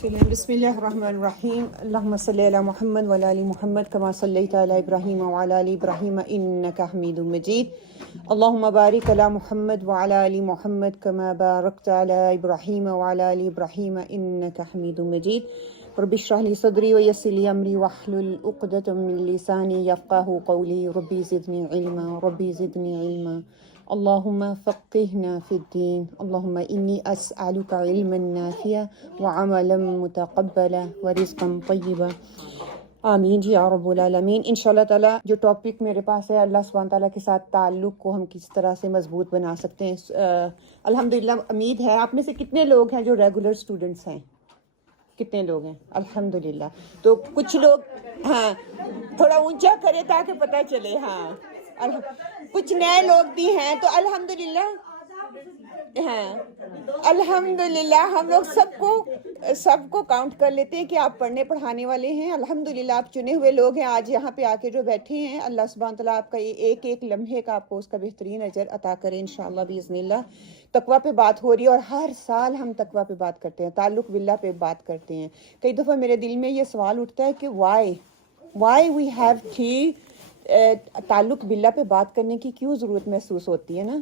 چلیے بسم اللہ الرحمن الرحیم اللہم صلی علی محمد وعلی آل محمد کما صلیت علی ابراہیم وعلی آل ابراہیم انک حمید مجید اللہم بارک علی محمد وعلی آل محمد کما بارکت علی ابراہیم وعلی آل ابراہیم انک حمید مجید رب اشرح لی صدری ویسر لی امری واحلل عقدۃ من لسانی یفقہوا قولی ربی زدنی علما اللهم فقهنا في الدين اللهم إني أسألك علما نافعا وعملا متقبلا ورزقا طيبا آمین جی یا رب العالمین۔ انشاءاللہ تعالیٰ جو ٹاپک میرے پاس ہے اللہ سبحانہ تعالیٰ کے ساتھ تعلق کو ہم کس طرح سے مضبوط بنا سکتے ہیں۔ الحمدللہ امید ہے آپ میں سے کتنے لوگ ہیں جو ریگولر اسٹوڈنٹس ہیں؟ کتنے لوگ ہیں؟ الحمدللہ۔ تو کچھ لوگ ہاں تھوڑا اونچا کرے تاکہ پتہ چلے۔ ہاں کچھ نئے لوگ بھی ہیں تو الحمدللہ ہاں الحمدللہ ہم لوگ سب کو کاؤنٹ کر لیتے ہیں کہ آپ پڑھنے پڑھانے والے ہیں۔ الحمدللہ آپ چنے ہوئے لوگ ہیں آج یہاں پہ آ کے جو بیٹھے ہیں۔ اللہ سبحانہ تعالیٰ آپ کا ایک ایک لمحے کا آپ کو اس کا بہترین اجر عطا کرے انشاءاللہ باذن اللہ۔ تقویٰ پہ بات ہو رہی ہے اور ہر سال ہم تقویٰ پہ بات کرتے ہیں، تعلق باللہ پہ بات کرتے ہیں۔ کئی دفعہ میرے دل میں یہ سوال اٹھتا ہے کہ وائی وی ہیو کی تعلق باللہ پہ بات کرنے کی کیوں ضرورت محسوس ہوتی ہے نا؟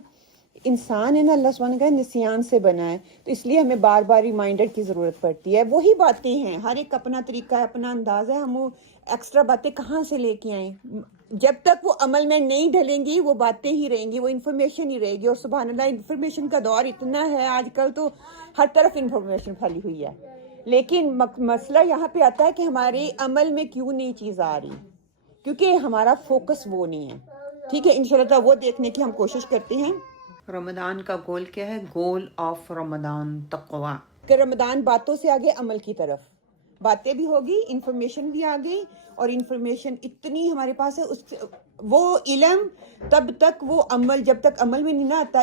انسان ہے نا، اللہ سبحانہ کا نسیان سے بنا ہے، تو اس لیے ہمیں بار بار ریمائنڈر کی ضرورت پڑتی ہے۔ وہی باتیں ہیں، ہر ایک اپنا طریقہ ہے، اپنا انداز ہے، ہم وہ ایکسٹرا باتیں کہاں سے لے کے آئیں؟ جب تک وہ عمل میں نہیں ڈھلیں گی وہ باتیں ہی رہیں گی، وہ انفارمیشن ہی رہے گی۔ اور سبحان اللہ انفارمیشن کا دور اتنا ہے آج کل، تو ہر طرف انفارمیشن پھیلی ہوئی ہے، لیکن مسئلہ یہاں پہ آتا ہے کہ ہمارے عمل میں کیوں نہیں چیز آ رہی، کیونکہ ہمارا فوکس وہ نہیں ہے۔ ٹھیک ہے، انشاءاللہ وہ دیکھنے کی ہم کوشش کرتے ہیں۔ رمضان کا گول کیا ہے؟ گول آف رمضان تقوی، کہ رمضان باتوں سے آگے عمل کی طرف، باتیں بھی ہوگی، انفارمیشن بھی آ گئی، اور انفارمیشن اتنی ہمارے پاس ہے، وہ علم تب تک، وہ عمل جب تک عمل میں نہیں نہ آتا،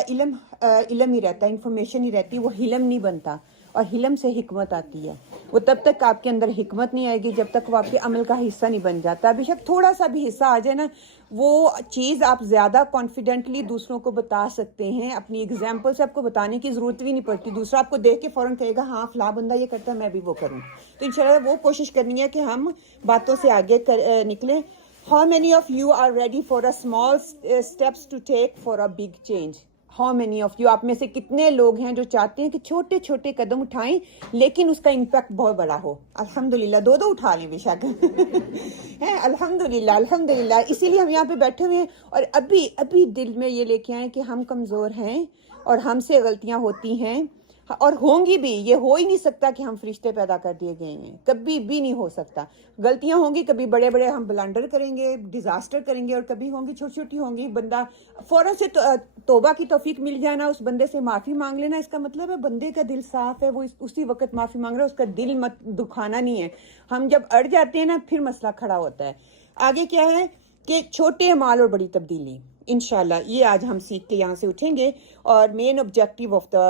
علم ہی رہتا، انفارمیشن ہی رہتی، وہ حلم نہیں بنتا، اور حلم سے حکمت آتی ہے۔ وہ تب تک آپ کے اندر حکمت نہیں آئے گی جب تک وہ آپ کے عمل کا حصہ نہیں بن جاتا۔ بے شک تھوڑا سا بھی حصہ آ جائے نا، وہ چیز آپ زیادہ کانفیڈنٹلی دوسروں کو بتا سکتے ہیں، اپنی ایگزامپل سے آپ کو بتانے کی ضرورت بھی نہیں پڑتی، دوسرا آپ کو دیکھ کے فوراً کہے گا ہاں فلاں بندہ یہ کرتا ہے میں بھی وہ کروں۔ تو انشاءاللہ وہ کوشش کرنی ہے کہ ہم باتوں سے آگے نکلیں۔ How many of you are ready for a small steps to take for a big change? How many of you، آپ میں سے کتنے لوگ ہیں جو چاہتے ہیں کہ چھوٹے چھوٹے قدم اٹھائیں لیکن اس کا امپیکٹ بہت بڑا ہو؟ الحمدللہ، دو اٹھا لیں بے شک الحمدللہ الحمدللہ۔ اسی لیے ہم یہاں پہ بیٹھے ہوئے ہیں، اور ابھی دل میں یہ لے کے آئیں کہ ہم کمزور ہیں اور ہم سے غلطیاں ہوتی ہیں، اور ہوں گی بھی۔ یہ ہو ہی نہیں سکتا کہ ہم فرشتے پیدا کر دیے گئے ہیں، کبھی بھی نہیں ہو سکتا۔ غلطیاں ہوں گی، کبھی بڑے بڑے ہم بلنڈر کریں گے، ڈیزاسٹر کریں گے، اور کبھی ہوں گی چھوٹی چھوٹی ہوں گی۔ بندہ فوراً سے توبہ کی توفیق مل جائے نا، اس بندے سے معافی مانگ لینا، اس کا مطلب ہے بندے کا دل صاف ہے، وہ اسی وقت معافی مانگ رہا ہے، اس کا دل مت دکھانا نہیں ہے۔ ہم جب اڑ جاتے ہیں نا پھر مسئلہ کھڑا ہوتا ہے۔ آگے کیا ہے کہ چھوٹے اعمال اور بڑی تبدیلی، انشاءاللہ یہ آج ہم سیکھ کے یہاں سے اٹھیں گے۔ اور مین آبجیکٹیو آف دا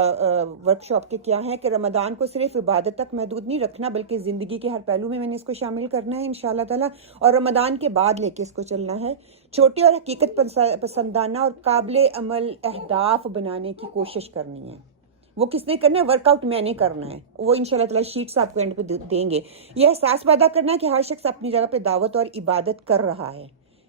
ورکشاپ کے کیا ہے کہ رمضان کو صرف عبادت تک محدود نہیں رکھنا، بلکہ زندگی کے ہر پہلو میں نے اس کو شامل کرنا ہے انشاءاللہ تعالی، اور رمضان کے بعد لے کے اس کو چلنا ہے۔ چھوٹے اور حقیقت پسندانہ اور قابل عمل اہداف بنانے کی کوشش کرنی ہے۔ وہ کس نے کرنا ہے؟ ورک آؤٹ میں نے کرنا ہے، وہ انشاءاللہ تعالی شیٹس آپ کو اینڈ پہ دیں گے۔ یہ احساس پیدا کرنا ہے کہ ہر شخص اپنی جگہ پہ دعوت اور عبادت کر رہا ہے۔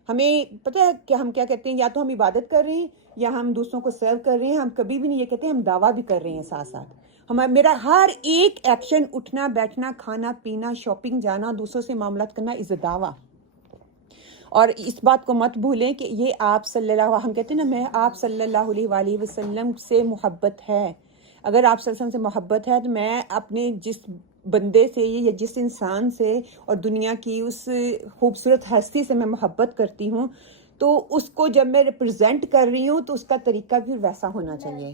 ہمیں پتہ ہے کہ ہم کیا کہتے ہیں، یا تو ہم عبادت کر رہے ہیں یا ہم دوسروں کو سرو کر رہے ہیں۔ ہم کبھی بھی نہیں یہ کہتے ہم دعویٰ بھی کر رہے ہیں ساتھ ساتھ۔ میرا ہر ایک ایکشن، اٹھنا بیٹھنا، کھانا پینا، شاپنگ جانا، دوسروں سے معاملات کرنا، از اے دعویٰ۔ اور اس بات کو مت بھولیں کہ یہ آپ صلی اللہ، ہم کہتے ہیں نا میں آپ صلی اللہ علیہ وآلہ وسلم سے محبت ہے۔ اگر آپ صلی اللہ علیہ وسلم سے محبت ہے تو میں اپنے جس بندے سے یا جس انسان سے اور دنیا کی اس خوبصورت ہستی سے میں محبت کرتی ہوں، تو اس کو جب میں ریپرزینٹ کر رہی ہوں تو اس کا طریقہ بھی ویسا ہونا چاہیے۔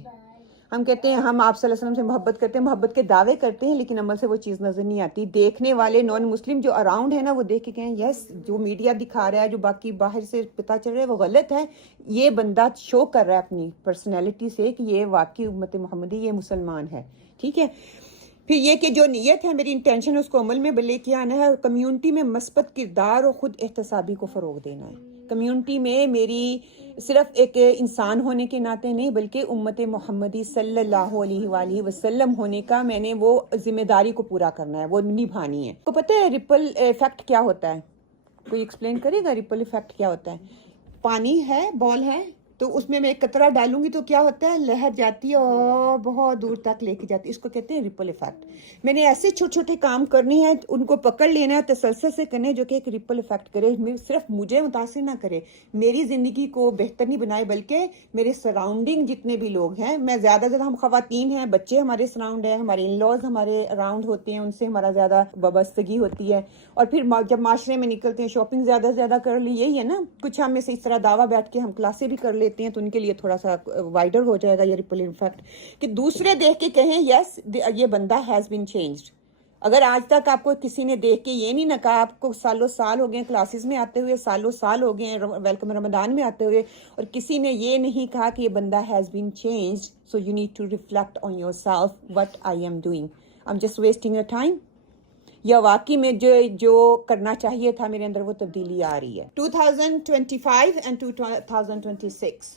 ہم کہتے ہیں ہم آپ صلی اللہ علیہ وسلم سے محبت کرتے ہیں، محبت کے دعوے کرتے ہیں، لیکن عمل سے وہ چیز نظر نہیں آتی۔ دیکھنے والے نان مسلم جو اراؤنڈ ہے نا، وہ دیکھ کے کہیں یس جو میڈیا دکھا رہا ہے، جو باقی باہر سے پتہ چل رہا ہے وہ غلط ہے، یہ بندہ شو کر رہا ہے اپنی پرسنالٹی سے کہ یہ واقعی امت محمدی، یہ مسلمان ہے۔ ٹھیک ہے، پھر یہ کہ جو نیت ہے، میری انٹینشن ہے اس کو عمل میں لے کے آنا ہے، اور کمیونٹی میں مثبت کردار اور خود احتسابی کو فروغ دینا ہے۔ کمیونٹی میں میری صرف ایک انسان ہونے کے ناطے نہیں بلکہ امت محمدی صلی اللہ علیہ وآلہ وسلم ہونے کا میں نے وہ ذمہ داری کو پورا کرنا ہے، وہ نبھانی ہے۔ کو پتہ ہے ریپل ایفیکٹ کیا ہوتا ہے؟ کوئی ایکسپلین کرے گا ریپل ایفیکٹ کیا ہوتا ہے؟ پانی ہے، بال ہے، تو اس میں ایک قطرہ ڈالوں گی تو کیا ہوتا ہے، لہر جاتی ہے اور بہت دور تک لے کے جاتی ہے، اس کو کہتے ہیں ریپل ایفیکٹ۔ میں نے ایسے چھوٹے چھوٹے کام کرنے ہیں، ان کو پکڑ لینا ہے، تسلسل سے کرنے جو کہ ایک ریپل ایفیکٹ کرے، صرف مجھے متاثر نہ کرے، میری زندگی کو بہتر نہیں بنائے بلکہ میرے سراؤنڈنگ جتنے بھی لوگ ہیں، میں زیادہ زیادہ ہم خواتین ہیں، بچے ہمارے سراؤنڈ ہیں، ہمارے ان لاز ہمارے اراؤنڈ ہوتے ہیں، ان سے ہمارا زیادہ وابستگی ہوتی ہے، اور پھر جب معاشرے میں نکلتے ہیں شاپنگ زیادہ سے زیادہ کر لی، یہی ہے نا، کچھ ہم میں سے اس طرح دعویٰ بیٹھ کے ہم کلاسیں بھی کر لیتے ہیں، تو ان کے لیے تھوڑا سا وائڈر ہو جائے گا یہ ریپل ایفیکٹ، کہ دوسرے دیکھ کے کہیں یس یہ بندہ ہیز بین چینجڈ۔ اگر آج تک آپ کو کسی نے دیکھ کے یہ نہیں نہ کہا، آپ کو سالوں سال ہو گئے کلاسز میں آتے ہوئے، سالوں سال ہو گئے ویلکم رمضان میں آتے ہوئے، اور کسی نے یہ نہیں کہا کہ یہ بندہ has been changed, so you need to reflect on yourself what I am doing, I am just wasting your time, یا واقعی میں جو کرنا چاہیے تھا میرے اندر وہ تبدیلی آ رہی ہے۔ 2025 اینڈ 2026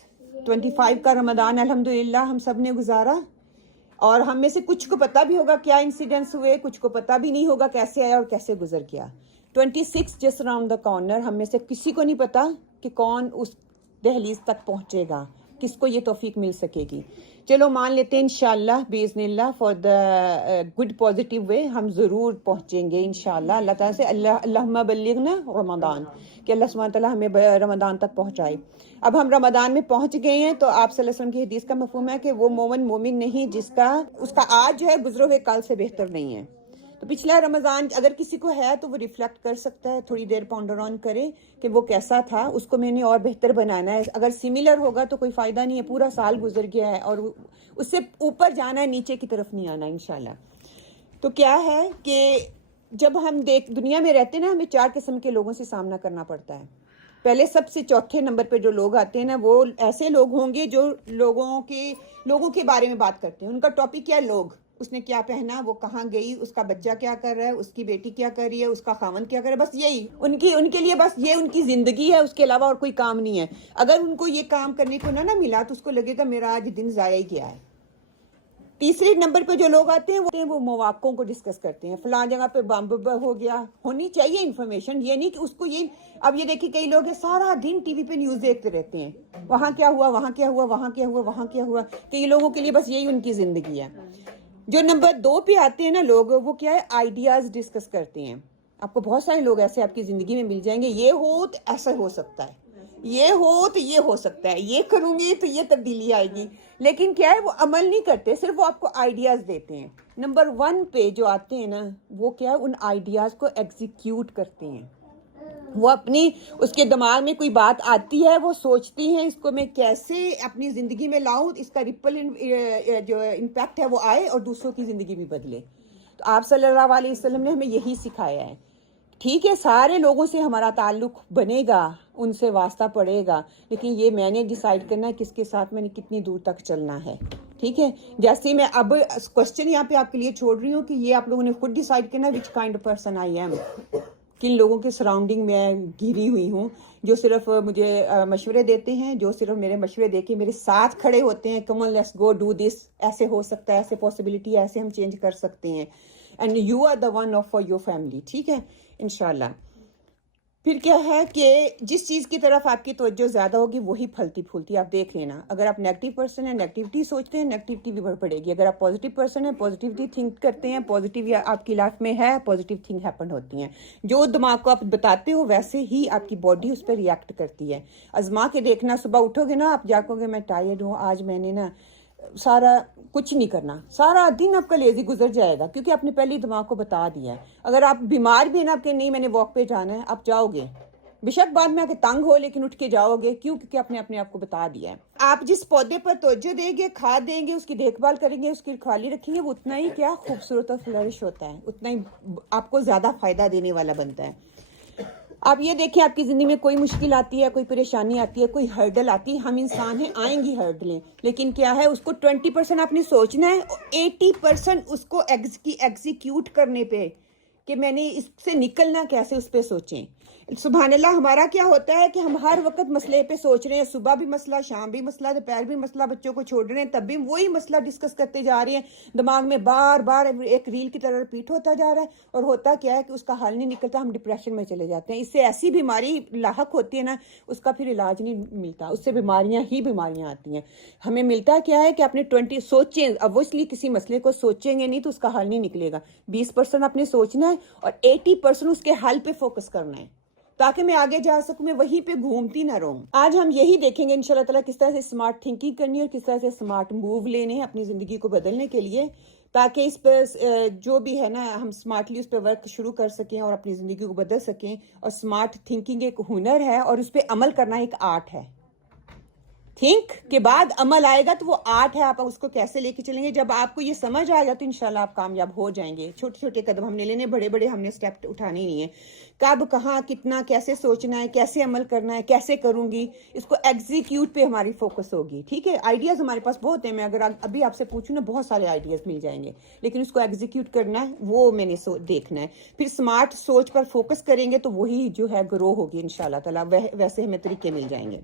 25 کا رمضان الحمدللہ ہم سب نے گزارا، اور ہم میں سے کچھ کو پتہ بھی ہوگا کیا انسیڈنٹس ہوئے، کچھ کو پتہ بھی نہیں ہوگا کیسے آیا اور کیسے گزر گیا۔ 26 جسٹ اراؤنڈ دا کارنر، ہم میں سے کسی کو نہیں پتا کہ کون اس دہلیز تک پہنچے گا، کس کو یہ توفیق مل سکے گی۔ چلو مان لیتے ہیں انشاءاللہ باذن اللہ for the good positive way ہم ضرور پہنچیں گے انشاءاللہ، اللہ تعالیٰ سے اللہم بلغنا رمضان، کہ اللہ سبحانہ تعالیٰ ہمیں رمضان تک پہنچائے۔ اب ہم رمضان میں پہنچ گئے ہیں تو آپ صلی اللہ علیہ وسلم کی حدیث کا مفہوم ہے کہ وہ مومن نہیں جس کا اس کا آج جو ہے گزرے ہوئے کل سے بہتر نہیں ہے۔ تو پچھلا رمضان اگر کسی کو ہے تو وہ ریفلیکٹ کر سکتا ہے، تھوڑی دیر پونڈر آن کرے کہ وہ کیسا تھا، اس کو میں نے اور بہتر بنانا ہے۔ اگر سملر ہوگا تو کوئی فائدہ نہیں ہے، پورا سال گزر گیا ہے اور اس سے اوپر جانا ہے، نیچے کی طرف نہیں آنا انشاءاللہ۔ تو کیا ہے کہ جب ہم دنیا میں رہتے ہیں نا، ہمیں 4 قسم کے لوگوں سے سامنا کرنا پڑتا ہے۔ پہلے سب سے چوتھے نمبر پہ جو لوگ آتے ہیں نا، وہ ایسے لوگ ہوں گے جو لوگوں کے بارے میں بات کرتے ہیں۔ ان کا ٹاپک کیا ہے؟ لوگ، اس نے کیا پہنا، وہ کہاں گئی، اس کا بچہ کیا کر رہا ہے، اس کی بیٹی کیا کر رہی ہے، اس کا خاوند کیا کر رہا ہے، بس یہی ان کے لیے بس یہ ان کی زندگی ہے، اس کے علاوہ اور کوئی کام نہیں ہے۔ اگر ان کو یہ کام کرنے کو نہ ملا تو اس کو لگے گا میرا آج دن ضائع ہی گیا ہے۔ تیسرے نمبر پہ جو لوگ آتے ہیں وہ مواقعوں کو ڈسکس کرتے ہیں، فلاں جگہ پہ بم ہو گیا، ہونی چاہیے انفارمیشن، یہ نہیں کہ اس کو یہ اب یہ دیکھیں کئی لوگ ہیں سارا دن ٹی وی پہ نیوز دیکھتے رہتے ہیں، وہاں کیا ہوا، وہاں کیا ہوا، وہاں کیا ہوا، وہاں کیا ہوا، کئی لوگوں کے لیے بس یہی ان کی زندگی ہے۔ جو نمبر 2 پہ آتے ہیں نا لوگ، وہ کیا ہے، آئیڈیاز ڈسکس کرتے ہیں۔ آپ کو بہت سارے لوگ ایسے آپ کی زندگی میں مل جائیں گے، یہ ہو تو ایسا ہو سکتا ہے، یہ ہو تو یہ ہو سکتا ہے، یہ کروں گی تو یہ تبدیلی آئے گی، لیکن کیا ہے وہ عمل نہیں کرتے، صرف وہ آپ کو آئیڈیاز دیتے ہیں۔ نمبر 1 پہ جو آتے ہیں نا، وہ کیا ہے، ان آئیڈیاز کو ایگزیکیوٹ کرتے ہیں۔ وہ اس کے دماغ میں کوئی بات آتی ہے، وہ سوچتی ہیں اس کو میں کیسے اپنی زندگی میں لاؤں، اس کا ریپل جو امپیکٹ ہے وہ آئے اور دوسروں کی زندگی بھی بدلے۔ تو آپ صلی اللہ علیہ وسلم نے ہمیں یہی سکھایا ہے۔ ٹھیک ہے، سارے لوگوں سے ہمارا تعلق بنے گا، ان سے واسطہ پڑے گا، لیکن یہ میں نے ڈیسائیڈ کرنا ہے کس کے ساتھ میں نے کتنی دور تک چلنا ہے۔ ٹھیک ہے، جیسے میں اب کوشچن یہاں پہ آپ کے لیے چھوڑ رہی ہوں کہ یہ آپ لوگوں نے خود ڈیسائیڈ کرنا which kind of person I am, کن لوگوں کے سراؤنڈنگ میں گھری ہوئی ہوں، جو صرف مجھے مشورے دیتے ہیں، جو صرف میرے مشورے دے کے میرے ساتھ کھڑے ہوتے ہیں، کم on let's go do this, ایسے ہو سکتا ہے، ایسے پاسبلٹی ہے، ایسے ہم چینج کر سکتے ہیں، and you are the one of for your family. ٹھیک ہے انشاءاللہ۔ پھر کیا ہے کہ جس چیز کی طرف آپ کی توجہ زیادہ ہوگی وہی پھلتی پھولتی، آپ دیکھ لینا۔ اگر آپ نیگیٹو پرسن ہیں، نیگیٹیوٹی سوچتے ہیں، نیگیٹیوٹی بھی بڑھ پڑے گی۔ اگر آپ پازیٹیو پرسن ہیں، پازیٹیوٹی تھنک کرتے ہیں، پازیٹیو آپ کی لائف میں ہے، پازیٹیو تھنگ ہیپن ہوتی ہیں۔ جو دماغ کو آپ بتاتے ہو ویسے ہی آپ کی باڈی اس پہ ریئیکٹ کرتی ہے۔ آزما کے دیکھنا، صبح اٹھو گے نا آپ جاگو گے میں ٹائرڈ ہوں، آج میں نے نا سارا کچھ نہیں کرنا، سارا دن آپ کا لیزی گزر جائے گا، کیونکہ آپ نے پہلے دماغ کو بتا دیا ہے۔ اگر آپ بیمار بھی ہیں نا، آپ کہ نہیں میں نے واک پہ جانا ہے، آپ جاؤ گے، بے شک بعد میں آ کے تنگ ہو لیکن اٹھ کے جاؤ گے، کیوں؟ کیونکہ آپ نے اپنے آپ کو بتا دیا ہے۔ آپ جس پودے پر توجہ دیں گے، کھاد دیں گے، اس کی دیکھ بھال کریں گے، اس کی رکھوالی رکھیں گے، وہ اتنا ہی کیا خوبصورت اور فلرش ہوتا ہے، اتنا ہی آپ کو زیادہ فائدہ دینے والا بنتا ہے۔ آپ یہ دیکھیں آپ کی زندگی میں کوئی مشکل آتی ہے، کوئی پریشانی آتی ہے، کوئی ہرڈل آتی ہے، ہم انسان ہیں، آئیں گی ہرڈلیں، لیکن کیا ہے اس کو 20% آپ نے سوچنا ہے، 80% اس کو ایگزیکیوٹ کرنے پہ کہ میں نے اس سے نکلنا کیسے، اس پہ سوچیں۔ سبحان اللہ. ہمارا کیا ہوتا ہے کہ ہم ہر وقت مسئلے پہ سوچ رہے ہیں, صبح بھی مسئلہ, شام بھی مسئلہ, دوپہر بھی مسئلہ, بچوں کو چھوڑ رہے ہیں تب بھی وہی مسئلہ ڈسکس کرتے جا رہے ہیں, دماغ میں بار بار ایک ریل کی طرح ریپیٹ ہوتا جا رہا ہے, اور ہوتا کیا ہے کہ اس کا حل نہیں نکلتا, ہم ڈپریشن میں چلے جاتے ہیں. اس سے ایسی بیماری لاحق ہوتی ہے نا, اس کا پھر علاج نہیں ملتا, اس سے بیماریاں ہی بیماریاں آتی ہیں. ہمیں ملتا کیا ہے کہ اپنے 20 سوچیں, اوبویسلی کسی مسئلے کو سوچیں گے نہیں تو اس کا حل نہیں نکلے گا. 20% اپنے سوچنا ہے اور 80% اس کے حل پہ فوکس کرنا ہے, تاکہ میں آگے جا سکوں, میں وہیں پہ گھومتی نہ رہوں. آج ہم یہی دیکھیں گے انشاءاللہ تعالیٰ کس طرح سے اسمارٹ تھنکنگ کرنی ہے اور کس طرح سے اسمارٹ موو لینے ہیں اپنی زندگی کو بدلنے کے لیے, تاکہ اس پہ جو بھی ہے نا ہم اسمارٹلی اس پہ ورک شروع کر سکیں اور اپنی زندگی کو بدل سکیں. اور اسمارٹ تھنکنگ ایک ہنر ہے اور اس پہ عمل کرنا ایک آرٹ ہے. تھنک کے بعد عمل آئے گا تو وہ آرٹ ہے, آپ اس کو کیسے لے کے چلیں گے. جب آپ کو یہ سمجھ آئے گا تو انشاءاللہ آپ کامیاب ہو جائیں گے. چھوٹے چھوٹے قدم ہم نے لینے, بڑے بڑے ہم نے اسٹیپ اٹھانے نہیں ہیں. کب, کہاں, کتنا, کیسے سوچنا ہے, کیسے عمل کرنا ہے, کیسے کروں گی, اس کو ایگزیکیوٹ پہ ہماری فوکس ہوگی. ٹھیک ہے, آئیڈیاز ہمارے پاس بہت ہیں, میں اگر ابھی آپ سے پوچھوں نا بہت سارے آئیڈیاز مل جائیں گے, لیکن اس کو ایگزیکیوٹ کرنا ہے وہ میں نے دیکھنا ہے. پھر اسمارٹ سوچ پر فوکس کریں گے تو وہی جو ہے گرو ہوگی انشاءاللہ تعالیٰ. ویسے ہمیں طریقے مل جائیں گے.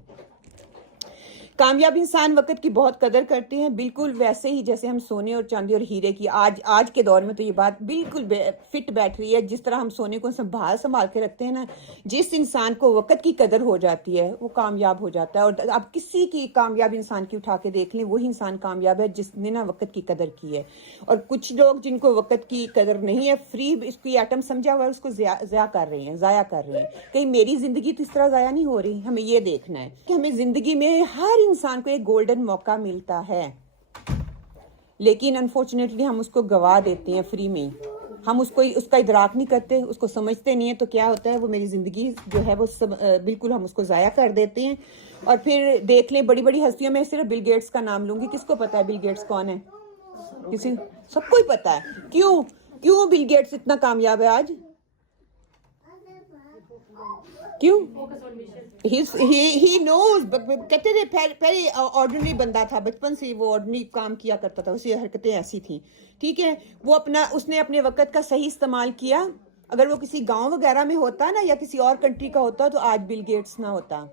کامیاب انسان وقت کی بہت قدر کرتے ہیں, بالکل ویسے ہی جیسے ہم سونے اور چاندی اور ہیرے کی, آج کے دور میں تو یہ بات بالکل فٹ بیٹھ رہی ہے. جس طرح ہم سونے کو سنبھال کے رکھتے ہیں نا, جس انسان کو وقت کی قدر ہو جاتی ہے وہ کامیاب ہو جاتا ہے. اور آپ کسی کی کامیاب انسان کی اٹھا کے دیکھ لیں, وہی انسان کامیاب ہے جس نے نا وقت کی قدر کی ہے. اور کچھ لوگ جن کو وقت کی قدر نہیں ہے, فری اس کی ایٹم سمجھا ہوا ہے, اس کو ضائع کر رہے ہیں. کہیں میری زندگی تو اس طرح ضائع نہیں ہو رہی. ہمیں یہ دیکھنا ہے کہ ہمیں زندگی میں ہر انسان کو ایک گولڈن موقع ملتا ہے, لیکن انفارچونیٹلی ہم اس کو گوا دیتے ہیں فری میں. ہم اس کا ادراک نہیں کرتے, اس کو سمجھتے نہیں ہیں. تو کیا ہوتا ہے, وہ میری زندگی جو ہے وہ بالکل ہم اس کو ضائع کر دیتے ہیں. اور پھر دیکھ لیں بڑی بڑی ہستیوں میں, صرف بل گیٹس کا نام لوں گی. کس کو پتا ہے بل گیٹس کون ہے؟ سب کو ہی پتا ہے. کیوں بل گیٹس اتنا کامیاب ہے آج؟ کیوں؟ ہی نوز. کہتے تھے پہلے آرڈنری بندہ تھا, بچپن سے وہ آرڈنری کام کیا کرتا تھا, اسی حرکتیں ایسی تھیں. ٹھیک ہے, اس نے اپنے وقت کا صحیح استعمال کیا. اگر وہ کسی گاؤں وغیرہ میں ہوتا نا, یا کسی اور کنٹری کا ہوتا, تو آج بل گیٹس نہ ہوتا.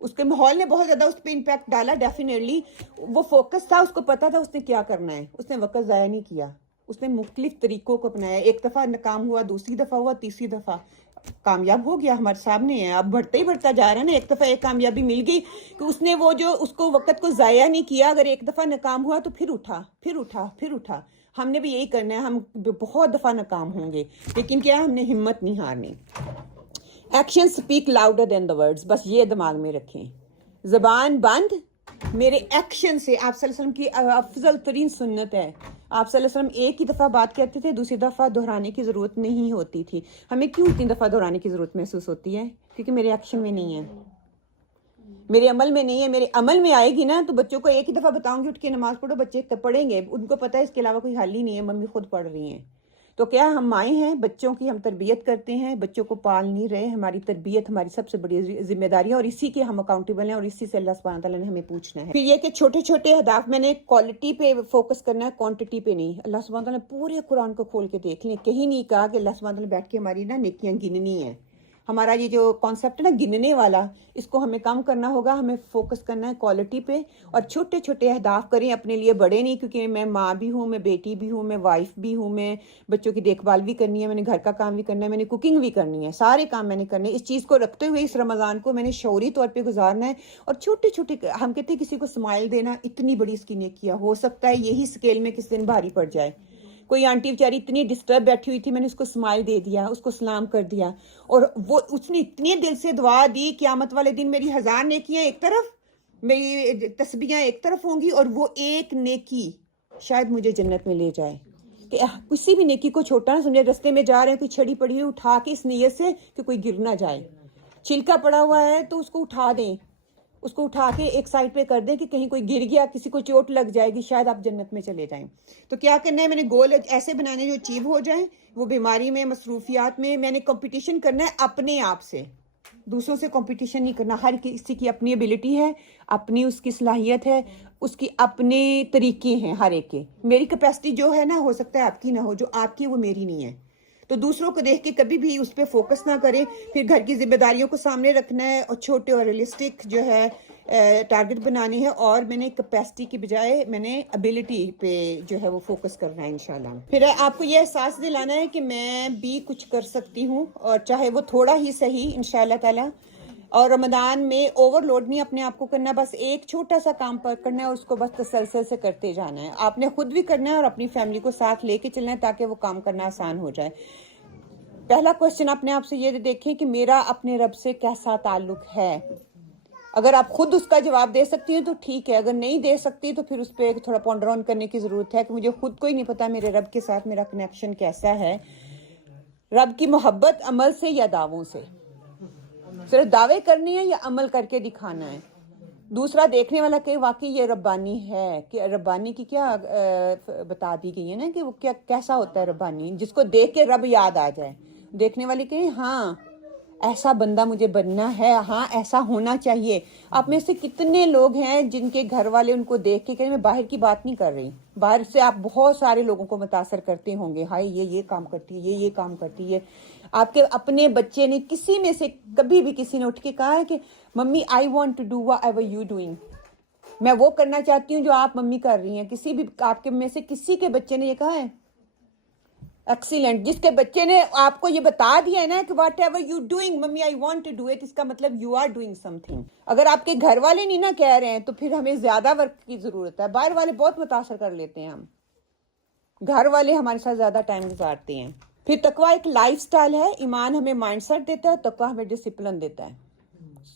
اس کے ماحول نے بہت زیادہ اس پہ امپیکٹ ڈالا. ڈیفینیٹلی وہ فوکس تھا, اس کو پتا تھا اس نے کیا کرنا ہے, اس نے وقت ضائع نہیں کیا. اس نے مختلف طریقوں کو اپنایا. ایک دفعہ ناکام ہوا, دوسری دفعہ ہوا, تیسری دفعہ کامیاب ہو گیا. ہمارے سامنے ہے, اب بڑھتا جا رہا ہے نا. ایک دفعہ ایک کامیابی مل گئی کہ اس نے وہ جو اس کو وقت کو ضائع نہیں کیا. اگر ایک دفعہ ناکام ہوا تو پھر اٹھا. ہم نے بھی یہی کرنا ہے. ہم بہت دفعہ ناکام ہوں گے, لیکن کیا, ہم نے ہمت نہیں ہارنی. Action speak louder than the words. بس یہ دماغ میں رکھیں, زبان بند میرے ایکشن سے. آپ صلی اللہ علیہ وسلم کی افضل ترین سنت ہے, آپ صلی اللہ علیہ وسلم ایک ہی دفعہ بات کرتے تھے, دوسری دفعہ دہرانے کی ضرورت نہیں ہوتی تھی. ہمیں کیوں 3 دفعہ دہرانے کی ضرورت محسوس ہوتی ہے؟ کیونکہ میرے ایکشن میں نہیں ہے, میرے عمل میں نہیں ہے. میرے عمل میں آئے گی نا تو بچوں کو ایک ہی دفعہ بتاؤں گی اٹھ کے نماز پڑھو, بچے پڑھیں گے. ان کو پتہ ہے اس کے علاوہ کوئی حل ہی نہیں ہے, ممی خود پڑھ رہی ہیں. تو کیا ہم مائیں ہیں, بچوں کی ہم تربیت کرتے ہیں, بچوں کو پال نہیں رہے. ہماری تربیت ہماری سب سے بڑی ذمہ داری ہے, اور اسی کے ہم اکاؤنٹیبل ہیں, اور اسی سے اللہ سبحانہ تعالیٰ نے ہمیں پوچھنا ہے. پھر یہ کہ چھوٹے چھوٹے اہداف, میں نے کوالٹی پہ فوکس کرنا ہے, کوانٹٹی پہ نہیں. اللہ سبحانہ تعالیٰ نے پورے قرآن کو کھول کے دیکھ لیں, کہیں نہیں کہا کہ اللہ سبحانہ تعالیٰ بیٹھ کے ہماری نا نیکیاں گننی ہیں. ہمارا یہ جو کانسیپٹ ہے نا گننے والا, اس کو ہمیں کم کرنا ہوگا. ہمیں فوکس کرنا ہے کوالٹی پہ, اور چھوٹے چھوٹے اہداف کریں اپنے لیے, بڑے نہیں. کیونکہ میں ماں بھی ہوں, میں بیٹی بھی ہوں, میں وائف بھی ہوں, میں بچوں کی دیکھ بھال بھی کرنی ہے, میں نے گھر کا کام بھی کرنا ہے, میں نے کوکنگ بھی کرنی ہے, سارے کام میں نے کرنے. اس چیز کو رکھتے ہوئے اس رمضان کو میں نے شعوری طور پہ گزارنا ہے. اور چھوٹے چھوٹے, ہم کہتے ہیں کسی کو اسمائل دینا اتنی بڑی اس کی نیکیاں. ہو سکتا ہے یہی اسکیل میں کس دن بھاری پڑ جائے. کوئی آنٹی بیچاری اتنی ڈسٹرب بیٹھی ہوئی تھی, میں نے اس کو اسمائل دے دیا, اس کو سلام کر دیا, اور وہ اس نے اتنے دل سے دعا دی. قیامت والے دن میری 1000 نیکیاں ایک طرف, میری تسبیحاں ایک طرف ہوں گی, اور وہ ایک نیکی شاید مجھے جنت میں لے جائے. کہ کسی بھی نیکی کو چھوٹا نہ سمجھے. رستے میں جا رہے ہیں, کوئی چھڑی پڑی ہوئی اٹھا کے, اس نیت سے کہ کوئی گر نہ جائے. چھلکا پڑا ہوا ہے تو اس کو اٹھا دیں, اس کو اٹھا کے ایک سائڈ پہ کر دیں کہ کہیں کوئی گر گیا, کسی کو چوٹ لگ جائے گی, شاید آپ جنت میں چلے جائیں. تو کیا کرنا ہے, میں نے گول ایسے بنانے جو اچیو ہو جائیں. وہ بیماری میں, مصروفیات میں نے کمپٹیشن کرنا ہے اپنے آپ سے, دوسروں سے کمپٹیشن نہیں کرنا. ہر کسی کی اپنی ایبلٹی ہے, اپنی اس کی صلاحیت ہے, اس کی اپنے طریقے ہیں ہر ایک کے. میری کیپیسٹی جو ہے نا, ہو سکتا ہے آپ کی نہ ہو, جو آپ کی وہ میری نہیں ہے. تو دوسروں کو دیکھ کے کبھی بھی اس پہ فوکس نہ کریں. پھر گھر کی ذمہ داریوں کو سامنے رکھنا ہے اور چھوٹے اور ریئلسٹک جو ہے ٹارگٹ بنانی ہے. اور میں نے کیپیسٹی کی بجائے میں نے ابیلٹی پہ جو ہے وہ فوکس کرنا ہے انشاءاللہ. پھر آپ کو یہ احساس دلانا ہے کہ میں بھی کچھ کر سکتی ہوں اور چاہے وہ تھوڑا ہی صحیح انشاءاللہ تعالی. اور رمضان میں اوور لوڈ نہیں اپنے آپ کو کرنا, بس ایک چھوٹا سا کام پر کرنا ہے اور اس کو بس تسلسل سے کرتے جانا ہے. آپ نے خود بھی کرنا ہے اور اپنی فیملی کو ساتھ لے کے چلنا ہے تاکہ وہ کام کرنا آسان ہو جائے. پہلا کوشچن اپنے آپ سے یہ دیکھیں کہ میرا اپنے رب سے کیسا تعلق ہے. اگر آپ خود اس کا جواب دے سکتی ہیں تو ٹھیک ہے, اگر نہیں دے سکتی تو پھر اس پہ تھوڑا پونڈر آن کرنے کی ضرورت ہے کہ مجھے خود کو ہی نہیں پتا میرے رب کے ساتھ میرا کنیکشن کیسا ہے. رب کی محبت عمل سے یا دعووں سے؟ صرف دعوے کرنے ہیں یا عمل کر کے دکھانا ہے؟ دوسرا دیکھنے والا کہ واقعی یہ ربانی ہے, کہ ربانی کی کیا بتا دی گئی ہے نا کہ وہ کیا کیسا ہوتا ہے ربانی, جس کو دیکھ کے رب یاد آ جائے. دیکھنے والے کہ ہاں ایسا بندہ مجھے بننا ہے, ہاں ایسا ہونا چاہیے. آپ میں سے کتنے لوگ ہیں جن کے گھر والے ان کو دیکھ کے کہیں میں باہر کی بات نہیں کر رہی, باہر سے آپ بہت سارے لوگوں کو متاثر کرتے ہوں گے, ہائی یہ کام کرتی ہے, یہ کام کرتی ہے. آپ کے اپنے بچے نے کسی میں سے کبھی بھی کسی نے اٹھ کے کہا ہے کہ mummy I want to do whatever you doing, میں وہ کرنا چاہتی ہوں جو آپ ممی کر رہی ہیں؟ کسی بھی آپ کے میں سے کسی کے بچے نے یہ کہا ہے؟ ایکسیلنٹ. جس کے بچے نے آپ کو یہ بتا دیا ہے نا کہ whatever you doing mummy I want to do it, اس کا مطلب you are doing something. اگر آپ کے گھر والے نہیں نا کہہ رہے ہیں تو پھر ہمیں زیادہ ورک کی ضرورت ہے. باہر والے بہت متاثر کر لیتے ہیں, ہم گھر والے ہمارے ساتھ زیادہ ٹائم گزارتے ہیں. پھر تقویٰ ایک لائف سٹائل ہے. ایمان ہمیں مائنڈ سیٹ دیتا ہے, تقویٰ ہمیں ڈسپلن دیتا ہے.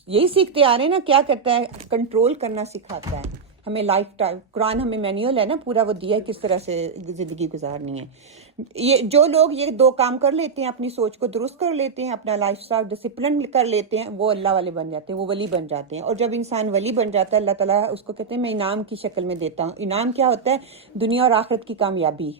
یہی سیکھتے آ رہے ہیں نا, کیا کرتا ہے کنٹرول کرنا سکھاتا ہے ہمیں. لائف سٹائل قرآن ہمیں مینیول ہے نا پورا, وہ دیا ہے کس طرح سے زندگی گزارنی ہے. یہ جو لوگ یہ دو کام کر لیتے ہیں, اپنی سوچ کو درست کر لیتے ہیں, اپنا لائف سٹائل ڈسپلن کر لیتے ہیں, وہ اللہ والے بن جاتے ہیں, وہ ولی بن جاتے ہیں. اور جب انسان ولی بن جاتا ہے اللہ تعالیٰ اس کو کہتے ہیں میں انعام کی شکل میں دیتا ہوں. انعام کیا ہوتا ہے؟ دنیا اور آخرت کی کامیابی.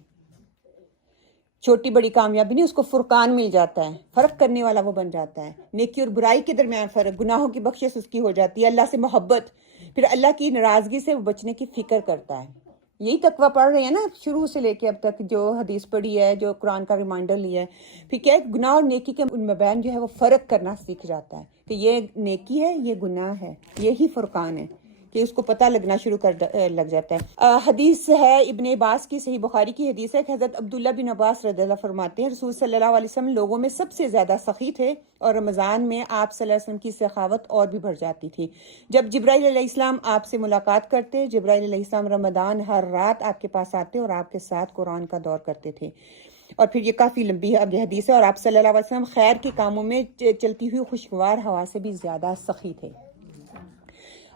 چھوٹی بڑی کامیابی نہیں, اس کو فرقان مل جاتا ہے, فرق کرنے والا وہ بن جاتا ہے. نیکی اور برائی کے درمیان فرق, گناہوں کی بخشش اس کی ہو جاتی ہے, اللہ سے محبت, پھر اللہ کی ناراضگی سے بچنے کی فکر کرتا ہے. یہی تقویٰ پڑھ رہے ہیں نا شروع سے لے کے اب تک, جو حدیث پڑھی ہے, جو قرآن کا ریمائنڈر لیا ہے. پھر کیا ہے, گناہ اور نیکی کے مابین جو ہے وہ فرق کرنا سیکھ جاتا ہے کہ یہ نیکی ہے, یہ گناہ ہے, یہی فرقان ہے, کہ اس کو پتہ لگنا شروع لگ جاتا ہے. حدیث ہے ابن عباس کی, صحیح بخاری کی حدیث ہے کہ حضرت عبداللہ بن عباس رضی اللہ فرماتے ہیں رسول صلی اللہ علیہ وسلم لوگوں میں سب سے زیادہ سخی تھے, اور رمضان میں آپ صلی اللہ علیہ وسلم کی سخاوت اور بھی بڑھ جاتی تھی. جب جبرائیل علیہ السلام آپ سے ملاقات کرتے, جبرائیل علیہ السلام رمضان ہر رات آپ کے پاس آتے اور آپ کے ساتھ قرآن کا دور کرتے تھے. اور پھر یہ کافی لمبی حدیث ہے, اور آپ صلی اللہ علیہ وسلم خیر کے کاموں میں چلتی ہوئی خوشگوار ہوا سے بھی زیادہ سخی تھے.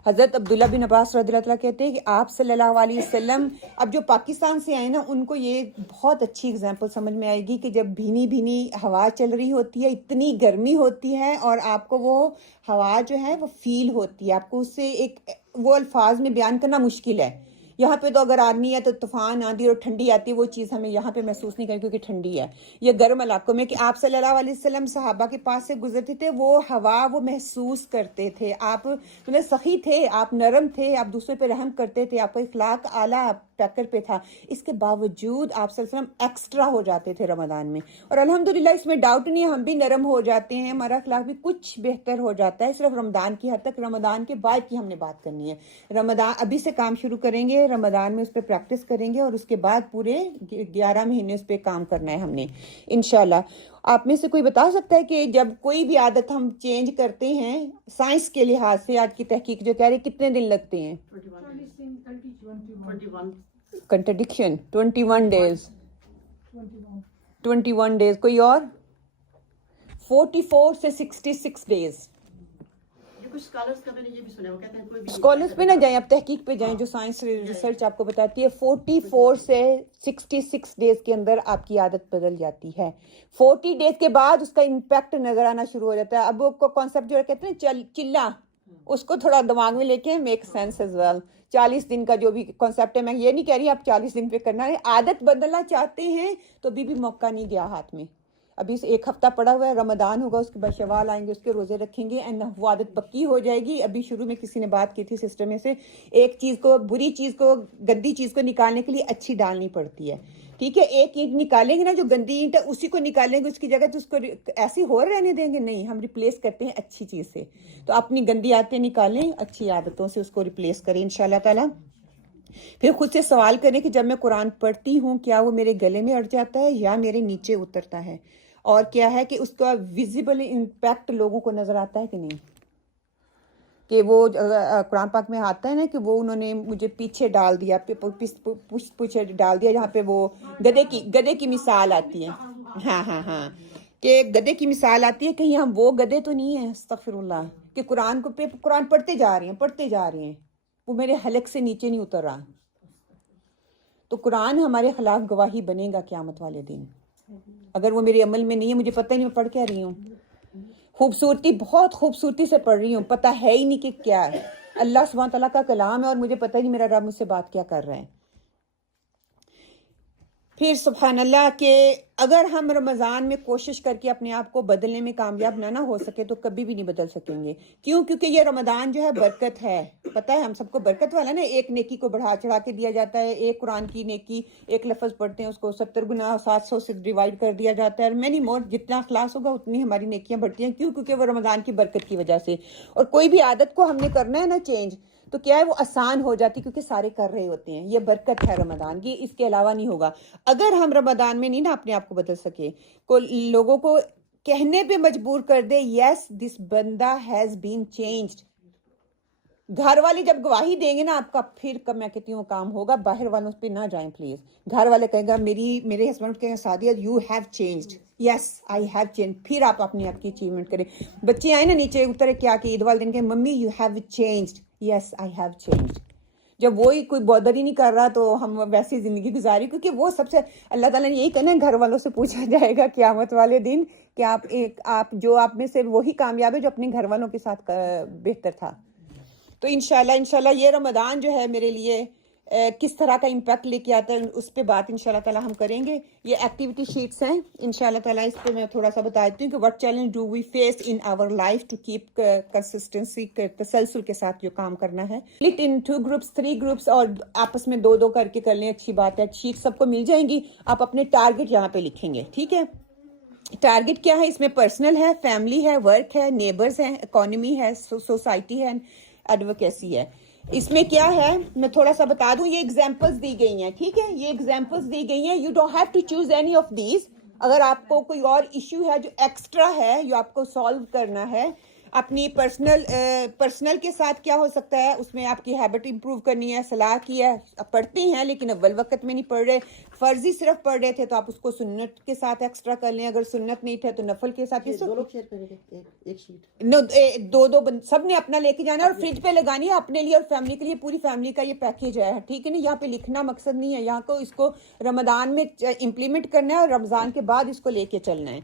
حضرت عبداللہ بن عباس رضی اللہ عنہ کہتے ہیں کہ آپ صلی اللہ علیہ وسلم اب جو پاکستان سے آئے نا, ان کو یہ بہت اچھی اگزامپل سمجھ میں آئے گی کہ جب بھینی بھینی ہوا چل رہی ہوتی ہے, اتنی گرمی ہوتی ہے, اور آپ کو وہ ہوا جو ہے وہ فیل ہوتی ہے, آپ کو اس سے ایک وہ الفاظ میں بیان کرنا مشکل ہے. یہاں پہ تو اگر آدمی ہے تو طوفان آندھی اور ٹھنڈی آتی ہے, وہ چیز ہمیں یہاں پہ محسوس نہیں کریں کیونکہ ٹھنڈی ہے. یہ گرم علاقوں میں کہ آپ صلی اللہ علیہ وسلم صحابہ کے پاس سے گزرتے تھے, وہ ہوا وہ محسوس کرتے تھے. آپ مطلب سخی تھے, آپ نرم تھے, آپ دوسرے پہ رحم کرتے تھے, آپ کا اخلاق اعلیٰ پیکر پہ تھا. اس کے باوجود آپ صلی اللہ علیہ وسلم ایکسٹرا ہو جاتے تھے رمضان میں, اور الحمدللہ اس میں ڈاؤٹ نہیں ہے, ہم بھی نرم ہو جاتے ہیں, ہمارا اخلاق بھی کچھ بہتر ہو جاتا ہے, صرف رمضان کی حد تک. رمضان کے بعد کی ہم نے بات کرنی ہے. رمضان ابھی سے کام شروع کریں گے, رمضان میں اس پہ پریکٹس کریں گے, اور اس کے بعد پورے 11 مہینے اس پہ کام کرنا ہے ہم نے انشاءاللہ. آپ میں سے کوئی بتا سکتا ہے کہ جب کوئی بھی عادت ہم چینج کرتے ہیں سائنس کے لحاظ سے, آج کی تحقیق جو کہہ رہی ہے, کتنے دن لگتے ہیں؟ Contradiction 21 days. 21 ڈیز. کوئی اور؟ 44 سے 66 ڈیز. اسکالرس پہ نہ جائیں, اب تحقیق پہ جائیں جو سائنس ریسرچ آپ کو بتاتی ہے. 44 سے 66 ڈیز کے اندر آپ کی عادت بدل جاتی ہے. 40 ڈیز کے بعد اس کا امپیکٹ نظر آنا شروع ہو جاتا ہے. اب کو کانسیپٹ جو کہتے ہیں چلا, اس کو تھوڑا دماغ میں لے کے میک سینس ایز ویل. 40 دن کا جو بھی کانسیپٹ ہے, میں یہ نہیں کہہ رہی آپ 40 دن پہ کرنا ہے. عادت بدلنا چاہتے ہیں تو ابھی بھی موقع نہیں گیا ہاتھ میں. ابھی سے 1 ہفتہ پڑا ہوا ہے, رمضان ہوگا, اس کے بعد شوال آئیں گے, اس کے روزے رکھیں گے, اینڈ وہ عادت پکی ہو جائے گی. ابھی شروع میں کسی نے بات کی تھی سسٹم میں سے, ایک چیز کو, بری چیز کو, گندی چیز کو نکالنے کے لیے اچھی ڈالنی پڑتی ہے, ٹھیک ہے. ایک اینٹ نکالیں گے نا جو گندی اینٹ ہے اسی کو نکالیں گے اس کی جگہ, تو اس کو ایسی ہو رہنے دیں گے نہیں, ہم ریپلیس کرتے ہیں اچھی چیز سے. تو اپنی گندی عادتیں نکالیں, اچھی عادتوں سے اس کو ریپلیس کریں انشاءاللہ تعالی. پھر خود سے سوال کریں کہ جب میں قرآن پڑھتی ہوں کیا وہ میرے گلے میں اڑ جاتا ہے یا میرے نیچے اترتا ہے, اور کیا ہے کہ اس کا ویزیبل امپیکٹ لوگوں کو نظر آتا ہے کہ نہیں. کہ وہ قرآن پاک میں آتا ہے نا کہ وہ انہوں نے مجھے پیچھے ڈال دیا, پیچھے ڈال دیا, جہاں پہ وہ گدے کی مثال آتی ہے. ہاں کہ گدے کی مثال آتی ہے, کہیں ہم وہ گدے تو نہیں ہیں استغفر اللہ, کہ قرآن پڑھتے جا رہے ہیں وہ میرے حلق سے نیچے نہیں اتر رہا. تو قرآن ہمارے خلاف گواہی بنے گا قیامت والے دن, اگر وہ میرے عمل میں نہیں ہے. مجھے پتہ ہی نہیں میں پڑھ کیا رہی ہوں, بہت خوبصورتی سے پڑھ رہی ہوں, پتہ ہے ہی نہیں کہ کیا ہے. اللہ سبحانہ تعالیٰ کا کلام ہے اور مجھے پتہ ہی نہیں میرا رب مجھ سے بات کیا کر رہا ہے. پھر سبحان اللہ کہ اگر ہم رمضان میں کوشش کر کے اپنے آپ کو بدلنے میں کامیاب نہ ہو سکے تو کبھی بھی نہیں بدل سکیں گے. کیوں؟ کیونکہ یہ رمضان جو ہے برکت ہے, پتہ ہے ہم سب کو برکت والا نا. ایک نیکی کو بڑھا چڑھا کے دیا جاتا ہے, ایک قرآن کی نیکی ایک لفظ پڑھتے ہیں اس کو 70 گنا 700 سے ڈیوائڈ کر دیا جاتا ہے, اور مینی مور. جتنا اخلاص ہوگا اتنی ہماری نیکیاں بڑھتی ہیں. کیوں؟ کیونکہ وہ رمضان کی برکت کی وجہ سے. اور کوئی بھی عادت کو ہم نے کرنا ہے نا چینج, تو کیا ہے وہ آسان ہو جاتی کیونکہ سارے کر رہے ہوتے ہیں. یہ برکت ہے رمضان کی, اس کے علاوہ نہیں ہوگا. اگر ہم رمضان میں نہیں نا اپنے آپ کو بدل سکے, لوگوں کو کہنے پہ مجبور کر دے یس دس بندہ ہیز بین چینجڈ, گھر والے جب گواہی دیں گے نا آپ کا, پھر کب میں کہتی ہوں کام ہوگا. باہر والوں پہ نہ جائیں پلیز. گھر والے کہیں گا میرے ہسبینڈ کہیں گے Sadia you have changed, yes I have change. پھر آپ اپنی آپ کی اچیومنٹ کریں. بچے آئے نا نیچے اترے کیا کہ عید والے دن کہ mummy you have changed, yes I have changed. جب وہی کوئی بودر ہی نہیں کر رہا تو ہم ویسی زندگی گزاری, کیونکہ وہ سب سے اللہ تعالیٰ نے یہی کہنا ہے گھر والوں سے پوچھا جائے گا قیامت والے دن کہ آپ میں سے وہی کامیاب ہے جو اپنے گھر والوں کے ساتھ بہتر تھا. تو انشاءاللہ یہ رمضان جو ہے میرے لیے کس طرح کا امپیکٹ لے کے آتا ہے اس پہ بات انشاءاللہ تعالیٰ ہم کریں گے. یہ ایکٹیویٹی شیٹس ہیں انشاءاللہ تعالیٰ, اس پہ میں تھوڑا سا بتا دیتی ہوں کہ what challenge do we face in our life to keep consistency, تسلسل کے ساتھ جو کام کرنا ہے. split in 2 groups 3 groups اور آپس میں 2 کر کے کر لیں, اچھی بات ہے. شیٹ سب کو مل جائیں گی, آپ اپنے ٹارگٹ یہاں پہ لکھیں گے. ٹھیک ہے, ٹارگٹ کیا ہے اس میں؟ پرسنل ہے, فیملی ہے, ورک ہے, نیبرز ہیں, اکانومی ہے, سوسائٹی ہے, ایڈوکیسی ہے. اس میں کیا ہے میں تھوڑا سا بتا دوں, یہ ایگزامپلز دی گئی ہیں. ٹھیک ہے, یہ ایگزامپلز دی گئی ہیں. You don't have to choose any of these. اگر آپ کو کوئی اور ایشو ہے جو ایکسٹرا ہے جو آپ کو سالو کرنا ہے اپنی پرسنل کے ساتھ, کیا ہو سکتا ہے اس میں آپ کی ہیبٹ امپروو کرنی ہے, صلاح کی ہے, پڑھتی ہیں لیکن اول وقت میں نہیں پڑھ رہے, فرضی صرف پڑھ رہے تھے تو آپ اس کو سنت کے ساتھ ایکسٹرا کر لیں. اگر سنت نہیں تھے تو نفل کے ساتھ. دو سب نے اپنا لے کے جانا اور فریج پہ لگانی ہے اپنے لیے اور فیملی کے لیے. پوری فیملی کا یہ پیکیج ہے. ٹھیک ہے نا, یہاں پہ لکھنا مقصد نہیں ہے, یہاں کو اس کو رمضان میں امپلیمنٹ کرنا ہے اور رمضان کے بعد اس کو لے کے چلنا ہے.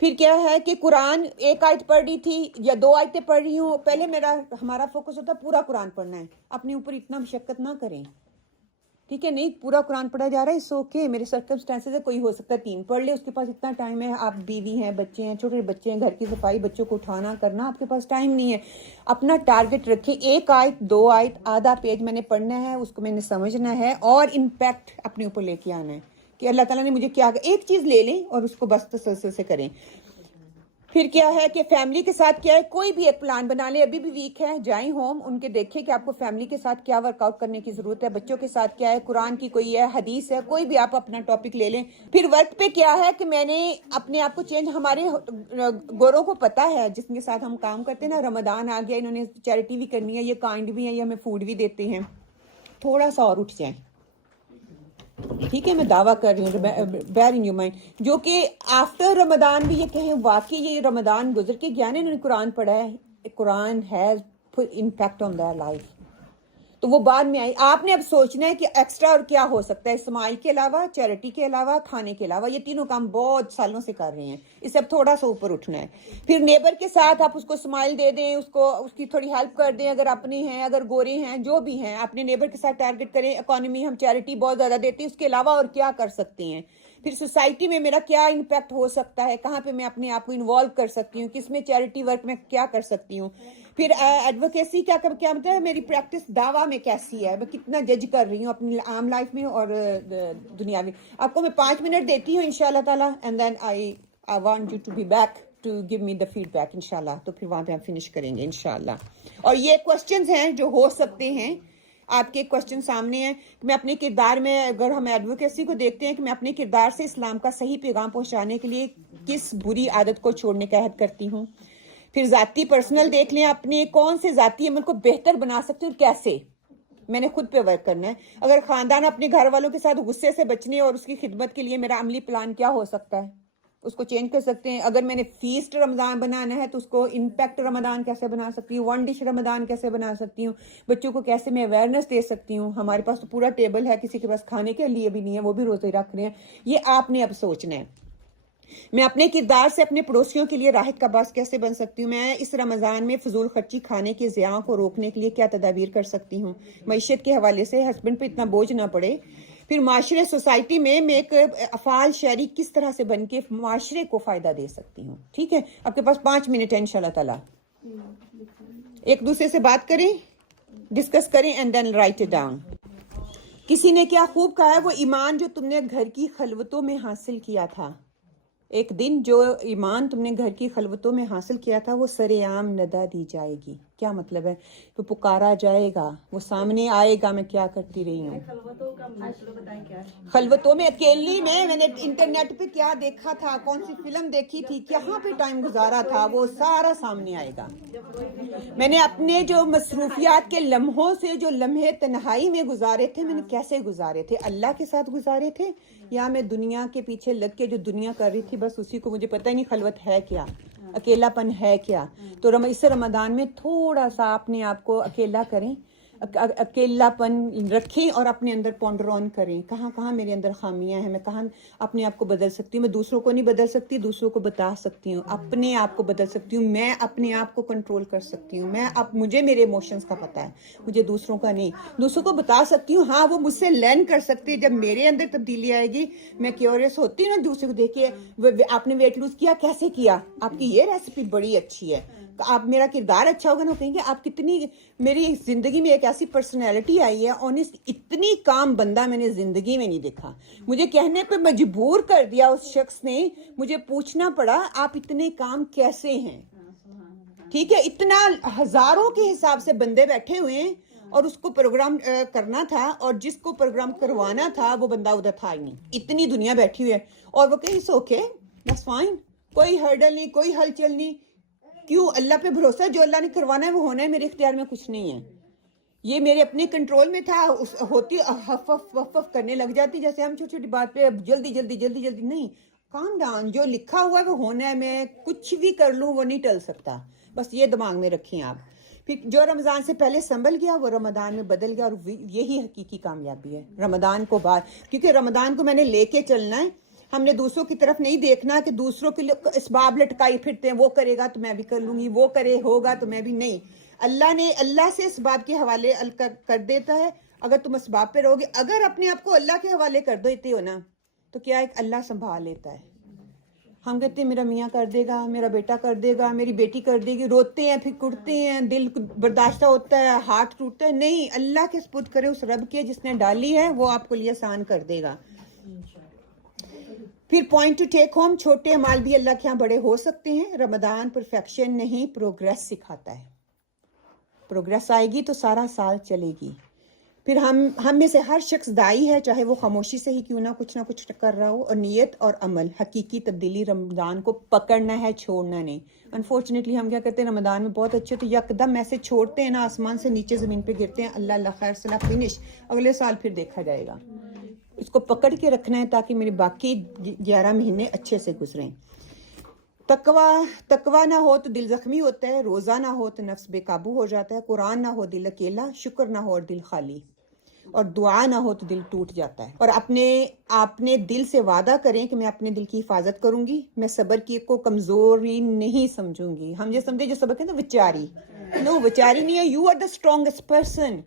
پھر کیا ہے کہ قرآن ایک آیت پڑھ رہی تھی یا 2 آیتیں پڑھ رہی ہوں, پہلے ہمارا فوکس ہوتا ہے پورا قرآن پڑھنا ہے. اپنے اوپر اتنا مشقت نہ کریں. ٹھیک ہے, نہیں پورا قرآن پڑھا جا رہا ہے, سو اوکے, میرے سرکمسٹانسز ہے, کوئی ہو سکتا ہے 3 پڑھ لے, اس کے پاس اتنا ٹائم ہے. آپ بیوی ہیں, بچے ہیں, چھوٹے بچے ہیں, گھر کی صفائی, بچوں کو اٹھانا کرنا, آپ کے پاس ٹائم نہیں ہے. اپنا ٹارگٹ رکھیں, 1 آیت 2 آیت آدھا پیج میں نے پڑھنا ہے, اس کو میں نے سمجھنا ہے اور امپیکٹ اپنے اوپر لے کے آنا ہے کہ اللہ تعالیٰ نے مجھے کیا, ایک چیز لے لیں اور اس کو بس تسلسل سے کریں. پھر کیا ہے کہ فیملی کے ساتھ کیا ہے, کوئی بھی ایک پلان بنا لیں. ابھی بھی ویک ہے, جائیں ہوم, ان کے دیکھیں کہ آپ کو فیملی کے ساتھ کیا ورک آؤٹ کرنے کی ضرورت ہے. بچوں کے ساتھ کیا ہے, قرآن کی کوئی ہے, حدیث ہے, کوئی بھی آپ اپنا ٹاپک لے لیں. پھر ورک پہ کیا ہے کہ میں نے اپنے آپ کو چینج, ہمارے گوروں کو پتا ہے جس کے ساتھ ہم کام کرتے ہیں نا, رمضان آ گیا, انہوں نے چیریٹی بھی کرنی ہے, یہ کائنڈ بھی ہے, یہ ہمیں فوڈ بھی دیتے ہیں, تھوڑا سا اور اٹھ جائیں. ٹھیک ہے, میں دعویٰ کر رہی ہوں بیئر ان یور مائنڈ, جو کہ آفٹر رمضان بھی یہ کہیں واقعی یہ رمضان گزر کے گیا نا, انہوں نے قرآن پڑھا ہے, Quran has impact on their life, تو وہ بعد میں آئی. آپ نے اب سوچنا ہے کہ ایکسٹرا اور کیا ہو سکتا ہے, اسمائل کے علاوہ, چیریٹی کے علاوہ, کھانے کے علاوہ. یہ تینوں کام بہت سالوں سے کر رہے ہیں, اس سے اب تھوڑا سا اوپر اٹھنا ہے. پھر نیبر کے ساتھ آپ اس کو اسمائل دے دیں, اس کی تھوڑی ہیلپ کر دیں, اگر اپنی ہیں, اگر گورے ہیں, جو بھی ہیں, اپنے نیبر کے ساتھ ٹارگٹ کریں. اکانومی ہم چیریٹی بہت زیادہ دیتے ہیں, اس کے علاوہ اور کیا کر سکتے ہیں. پھر سوسائٹی میں میرا کیا امپیکٹ ہو سکتا ہے, کہاں پہ میں اپنے آپ کو انوالو کر سکتی ہوں, کس میں چیریٹی ورک میں کیا کر سکتی ہوں. پھر ایڈوکیسی کیا مطلب ہے میری پریکٹس دعویٰ میں کیسی ہے, میں کتنا جج کر رہی ہوں اپنی عام لائف میں اور دنیاوی. آپ کو میں 5 منٹ دیتی ہوں انشاءاللہ تعالیٰ, and then I want you to be back to give me the feedback انشاءاللہ. تو پھر وہاں پہ ہم فنش کریں گے انشاءاللہ. اور یہ کوشچنز ہیں جو ہو سکتے ہیں, آپ کے کوشچن سامنے ہیں. میں اپنے کردار میں, اگر ہم ایڈوکیسی کو دیکھتے ہیں کہ میں اپنے کردار سے اسلام کا صحیح پیغام پہنچانے کے لیے کس بری عادت کو چھوڑنے کا عہد کرتی ہوں. پھر ذاتی پرسنل دیکھ لیں اپنے کون سے ذاتی عمل کو بہتر بنا سکتے ہیں اور کیسے, میں نے خود پہ ورک کرنا ہے. اگر خاندان اپنے گھر والوں کے ساتھ غصے سے بچنے اور اس کی خدمت کے لیے میرا عملی پلان کیا ہو سکتا ہے, اس کو چینج کر سکتے ہیں. اگر میں نے فیسٹ رمضان بنانا ہے تو اس کو امپیکٹ رمضان کیسے بنا سکتی ہوں, 1 ڈش رمضان کیسے بنا سکتی ہوں, بچوں کو کیسے میں اویئرنیس دے سکتی ہوں. ہمارے پاس تو پورا ٹیبل ہے, کسی کے پاس کھانے کے لیے بھی نہیں ہے, وہ بھی روزے رکھ رہے ہیں. یہ آپ نے اب سوچنا ہے. میں اپنے کردار سے اپنے پڑوسیوں کے لیے راحت کا باعث کیسے بن سکتی ہوں. میں اس رمضان میں فضول خرچی, کھانے کے ضیاع کو روکنے کے لیے کیا تدابیر کر سکتی ہوں. معیشت کے حوالے سے ہسبینڈ پہ اتنا بوجھ نہ پڑے. پھر معاشرے سوسائٹی میں ایک افعال شہری کس طرح سے بن کے معاشرے کو فائدہ دے سکتی ہوں. ٹھیک ہے, آپ کے پاس 5 منٹ ہے انشاءاللہ تعالیٰ. ایک دوسرے سے بات کریں, ڈسکس کریں, and then write it down. کسی نے کیا خوب کہا ہے, وہ ایمان جو تم نے گھر کی خلوتوں میں حاصل کیا تھا, ایک دن جو ایمان تم نے گھر کی خلوتوں میں حاصل کیا تھا وہ سر عام ندا دی جائے گی. کیا مطلب ہے؟ وہ پکارا جائے گا, وہ سامنے آئے گا میں کیا کرتی رہی ہوں. خلوتوں میں, اکیلی میں نے انٹرنیٹ پہ کیا دیکھا تھا, کون سی فلم دیکھی تھی, کہاں پہ ٹائم گزارا تھا, وہ سارا سامنے آئے گا. میں نے اپنے جو مصروفیات کے لمحوں سے جو لمحے تنہائی میں گزارے تھے, میں نے کیسے گزارے تھے, اللہ کے ساتھ گزارے تھے یا میں دنیا کے پیچھے لگ کے جو دنیا کر رہی تھی بس اسی کو, مجھے پتہ ہی نہیں خلوت ہے کیا, اکیلا پن ہے کیا. تو اس رمضان میں تھوڑا سا اپنے آپ کو اکیلا کریں, اکیلا پن رکھیں اور اپنے اندر پونڈر آن کریں, کہاں کہاں میرے اندر خامیاں ہیں, میں کہاں اپنے آپ کو بدل سکتی ہوں. میں دوسروں کو نہیں بدل سکتی, دوسروں کو بتا سکتی ہوں, اپنے آپ کو بدل سکتی ہوں. میں اپنے آپ کو کنٹرول کر سکتی ہوں. مجھے میرے ایموشنز کا پتہ ہے, مجھے دوسروں کا نہیں. دوسروں کو بتا سکتی ہوں, ہاں وہ مجھ سے لرن کر سکتی ہے. جب میرے اندر تبدیلی آئے گی, میں کیوریس ہوتی ہوں نا, دوسرے کو دیکھ کے آپ نے ویٹ لوز کیا, کیسے کیا, آپ کی یہ ریسیپی بڑی اچھی ہے, آپ میرا کردار اچھا ہوگا نا, کہیں گے آپ کتنی, میری زندگی میں ایک ایسی پرسنالٹی آئی ہے آنےسٹ, اتنی کام بندہ میں نے زندگی میں نہیں دیکھا. مجھے کہنے پہ مجبور کر دیا اس شخص نے, مجھے پوچھنا پڑا آپ اتنے کام کیسے ہیں. ٹھیک ہے, اتنا ہزاروں کے حساب سے بندے بیٹھے ہوئے ہیں اور اس کو پروگرام کرنا تھا, اور جس کو پروگرام کروانا تھا وہ بندہ ادھر تھا ہی نہیں. اتنی دنیا بیٹھی ہوئی ہے اور وہ کہیں سوکھے, دیٹس فائن, کوئی ہرڈل نہیں, کوئی ہلچل نہیں. کیوں؟ اللہ پہ بھروسہ ہے, جو اللہ نے کروانا ہے وہ ہونا ہے, میرے اختیار میں کچھ نہیں ہے. یہ میرے اپنے کنٹرول میں تھا, ہوتی ہف وف کرنے لگ جاتی, جیسے ہم چھوٹی چھوٹی بات پہ جلدی جلدی جلدی جلدی نہیں. کام ڈاؤن, جو لکھا ہوا ہے وہ ہونا ہے, میں کچھ بھی کر لوں وہ نہیں ٹل سکتا. بس یہ دماغ میں رکھیں آپ. پھر جو رمضان سے پہلے سنبھل گیا وہ رمضان میں بدل گیا, اور یہی حقیقی کامیابی ہے رمضان کو بعد, کیونکہ رمضان کو میں نے لے کے چلنا ہے. ہم نے دوسروں کی طرف نہیں دیکھنا کہ دوسروں کے لیے اسباب لٹکائی پھرتے ہیں, وہ کرے گا تو میں بھی کر لوں گی, وہ کرے ہوگا تو میں بھی نہیں. اللہ سے اسباب کے حوالے کر دیتا ہے. اگر تم اسباب پہ رہو گے, اگر اپنے آپ کو اللہ کے حوالے کر دیتے ہو نا, تو کیا ایک اللہ سنبھال لیتا ہے. ہم کہتے ہیں میرا میاں کر دے گا, میرا بیٹا کر دے گا, میری بیٹی کر دے گی, روتے ہیں پھر کڑتے ہیں, دل برداشتہ ہوتا ہے, ہاتھ ٹوٹتا ہے. نہیں, اللہ کے سپرد کرے اس رب کے جس نے ڈالی ہے, وہ آپ کو لیے آسان کر دے گا. پھر پوائنٹ ٹو ٹیک ہوم, چھوٹے اعمال بھی اللہ کے ہاں بڑے ہو سکتے ہیں. رمضان پرفیکشن نہیں, پروگریس سکھاتا ہے. پروگریس آئے گی تو سارا سال چلے گی. پھر ہم میں سے ہر شخص دائی ہے, چاہے وہ خاموشی سے ہی کیوں نہ کچھ کر رہا ہو. اور نیت اور عمل, حقیقی تبدیلی رمضان کو پکڑنا ہے, چھوڑنا نہیں. انفارچونیٹلی ہم کیا کرتے ہیں, رمضان میں بہت اچھے تو یکدم ایسے چھوڑتے ہیں نا, آسمان سے نیچے زمین پہ گرتے ہیں. اللہ خیر صلاح, فنش, اگلے سال پھر دیکھا جائے گا. اس کو پکڑ کے رکھنا ہے تاکہ میرے باقی 11 مہینے اچھے سے گزریں. تقوی نہ ہو تو دل زخمی ہوتا ہے, روزہ نہ ہو تو نفس بے قابو ہو جاتا ہے, قرآن نہ ہو دل اکیلا, شکر نہ ہو اور دل خالی, اور دعا نہ ہو تو دل ٹوٹ جاتا ہے. اور اپنے دل سے وعدہ کریں کہ میں اپنے دل کی حفاظت کروں گی, میں صبر کی کو کمزوری نہیں سمجھوں گی. ہم یہ سمجھے جو صبر کہتے ہیں وچاری, نو وچاری نہیں ہے, you are the strongest person.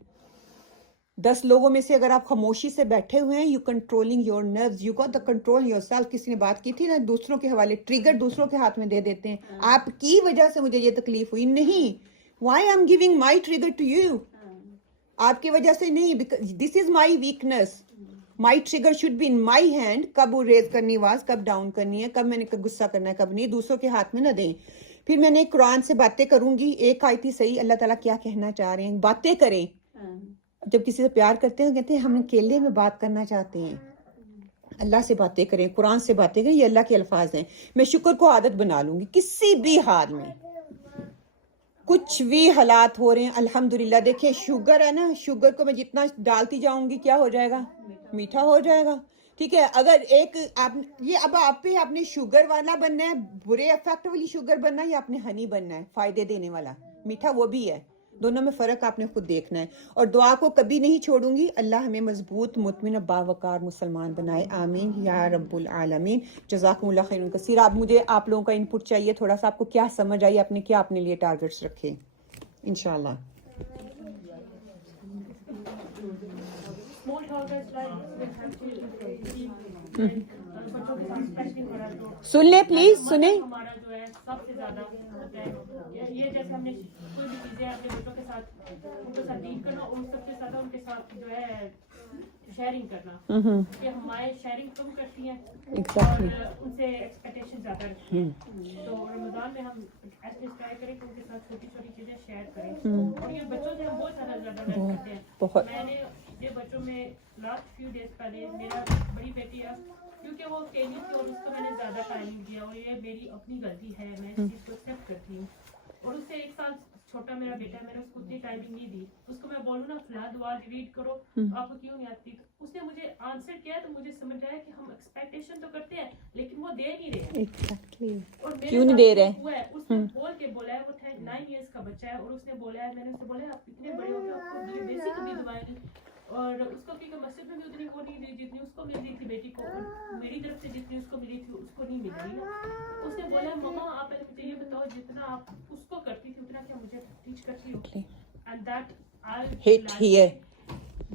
10 لوگوں میں سے اگر آپ خاموشی سے بیٹھے ہوئے ہیں, you controlling your nerves, you got the control your self. کسی نے بات کی تھی نا, دوسروں کے حوالے, ٹریگر دوسروں کے ہاتھ میں دے دیتے ہیں. آپ کی وجہ سے مجھے یہ تکلیف ہوئی, نہیں, why I'm giving my trigger to you. آپ کی وجہ سے نہیں, because this is my weakness. My trigger should be in my hand. کب وہ ریز کرنی آواز, کب ڈاؤن کرنی ہے, کب میں نے غصہ کرنا ہے, کب نہیں. دوسروں کے ہاتھ میں نہ دیں. پھر میں نے قرآن سے باتیں کروں گی, ایک آیت ہی صحیح, اللہ تعالیٰ کیا کہنا چاہ رہے ہیں. باتیں کریں. جب کسی سے پیار کرتے ہیں کہتے ہیں ہم اکیلے میں بات کرنا چاہتے ہیں. اللہ سے باتیں کریں, قرآن سے باتیں کریں, یہ اللہ کے الفاظ ہیں. میں شکر کو عادت بنا لوں گی کسی بھی حال میں. کچھ بھی حالات ہو رہے ہیں الحمدللہ. دیکھیں شوگر ہے نا, شوگر کو میں جتنا ڈالتی جاؤں گی کیا ہو جائے گا, میٹھا ہو جائے گا. ٹھیک ہے, اگر ایک آپ یہ اب آپ پہ آپ نے شوگر والا بننا ہے, برے افیکٹ والی شوگر بننا ہے, یا آپ نے ہنی بننا ہے فائدے دینے والا میٹھا, وہ بھی ہے. دونوں میں فرق آپ نے خود دیکھنا ہے. اور دعا کو کبھی نہیں چھوڑوں گی. اللہ ہمیں مضبوط, مطمئن, باوقار مسلمان بنائے, آمین یا رب العالمین. جزاکم اللہ خیر کثیر. اب مجھے آپ لوگوں کا انپٹ چاہیے تھوڑا سا, آپ کو کیا سمجھ آئی, آپ نے کیا اپنے لیے ٹارگٹس رکھے انشاءاللہ. سن لیں پلیز, سنیں. ہمارا جو ہے سب سے زیادہ ہوتا ہے یہ, جیسے ہم نے کوئی بھی چیزیں اپنے بچوں کے ساتھ ان کے ساتھ ڈیل کرنا, اور سب سے زیادہ ان کے ساتھ جو ہے شیئرنگ کرنا, کہ ہمارے شیئرنگ کم کرتی ہیں اور ان سے ایکسپیکٹیشن زیادہ رکھتی ہیں. تو رمضان میں ہم ایسے ٹرائی کریں کہ ان کے ساتھ چھوٹی چھوٹی چیزیں شیئر کریں, اور یہ بچوں سے ہم بہت زیادہ لرن کرتے ہیں. میں نے یہ بچوں میں لاسٹ فیو ڈیز پہلے, میرا بڑی بیٹی ہے کیونکہ وہ اکیلی تھی اور اس کو میں نے زیادہ ٹائم نہیں دیا, اور یہ میری اپنی غلطی ہے, میں اس چیز کو ایکسیپٹ کرتی ہوں. اور اس سے 1 سال چھوٹا میرا بیٹا ہے, میں نے اس کو اتنی ٹائمنگ نہیں دی. اس کو میں بولوں نا فلاں دعا ریڈ کرو, آپ کو کیوں نہیں آتی, اس نے مجھے آنسر کیا, تو مجھے سمجھ آیا کہ ہم ایکسپیکٹیشن تو کرتے ہیں لیکن وہ دے نہیں رہے. اور کیوں نہیں دے رہے, ہوا ہے اس نے بول کے بولا ہے, وہ 9 ایئرس کا بچہ ہے, اور اس نے بولا ہے, میں نے اسے بولا ہے آپ اتنے بڑے ہو گئے, آپ کو بیسک بھی دعائیں نہیں, اور اس کو کیونکہ مسجد میں بھی اتنی وہ نہیں دی جتنی اس کو مل رہی تھی بیٹی کو, میری طرف سے جتنی اس کو ملی تھی اس کو نہیں مل رہی نا. اس نے بولا مما آپ پہلے مجھے یہ بتاؤ, جتنا آپ اس کو کرتی تھی اتنا کیا مجھے ٹیچ کرتی ہو. And that hit here.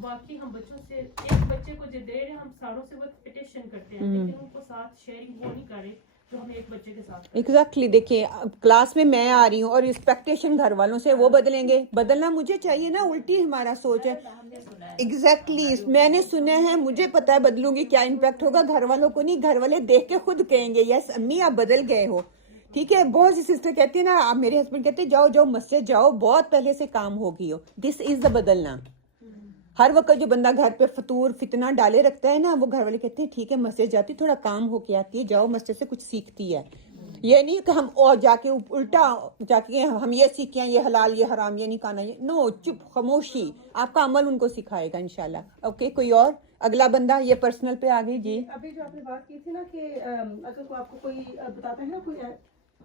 باقی ہم بچوں سے, ایک بچے کو جو دے رہے ہیں ہم ساروں سے وہ ایکسپیکٹیشن کرتے ہیں, لیکن ان کو ساتھ شیئرنگ وہ نہیں کرے جو ہم ایک بچے کے ساتھ. ایگزیکٹلی. دیکھیے کلاس میں میں آ رہی ہوں اور ایکسپیکٹیشن گھر والوں سے وہ بدلیں گے, بدلنا مجھے چاہیے نا, الٹی ہمارا سوچ ہے. ایگزیکٹلی, میں نے سنا ہے, مجھے پتا ہے بدلوں گی کیا امپیکٹ ہوگا, گھر والوں کو نہیں. گھر والے دیکھ کے خود کہیں گے یس امی آپ بدل گئے ہو. ٹھیک ہے, بہت سی سسٹر کہتی ہے نا, آپ میرے ہسبینڈ کہتے ہیں جاؤ جاؤ مسجد جاؤ, بہت پہلے سے کام ہو گئی ہو. دس از دا بدلنا. ہر وقت جو بندہ گھر پہ فطور فتنہ ڈالے رکھتا ہے نا, وہ گھر والے کہتے ہیں ٹھیک ہے مسجد جاتی, تھوڑا کام ہو کے آتی ہے, جاؤ مسجد سے کچھ سیکھتی ہے. یہ نہیں کہ ہم اور جا کے الٹا جا کے ہم یہ سیکھیں, یہ حلال یہ حرام یہ نہیں کھانا, یہ نو, چپ خاموشی. آپ کا عمل ان کو سکھائے گا انشاءاللہ. اوکے, کوئی اور اگلا بندہ, یہ پرسنل پہ آ گئی. جی ابھی جو آپ نے بات کی تھی نا کہ اگر آپ کو کوئی بتاتا ہے نا,